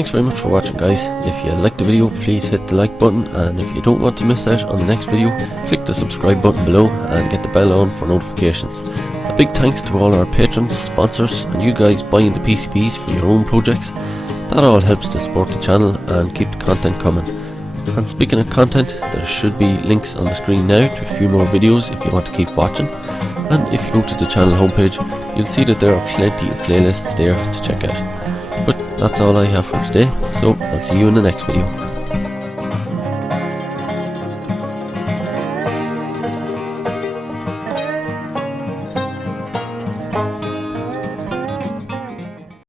Thanks very much for watching, guys. If you liked the video, please hit the like button, and if you don't want to miss out on the next video, click the subscribe button below and get the bell on for notifications. A big thanks to all our patrons, sponsors and you guys buying the PCBs for your own projects. That all helps to support the channel and keep the content coming. And speaking of content, there should be links on the screen now to a few more videos if you want to keep watching. And if you go to the channel homepage, you'll see that there are plenty of playlists there to check out. But that's all I have for today, so I'll see you in the next video.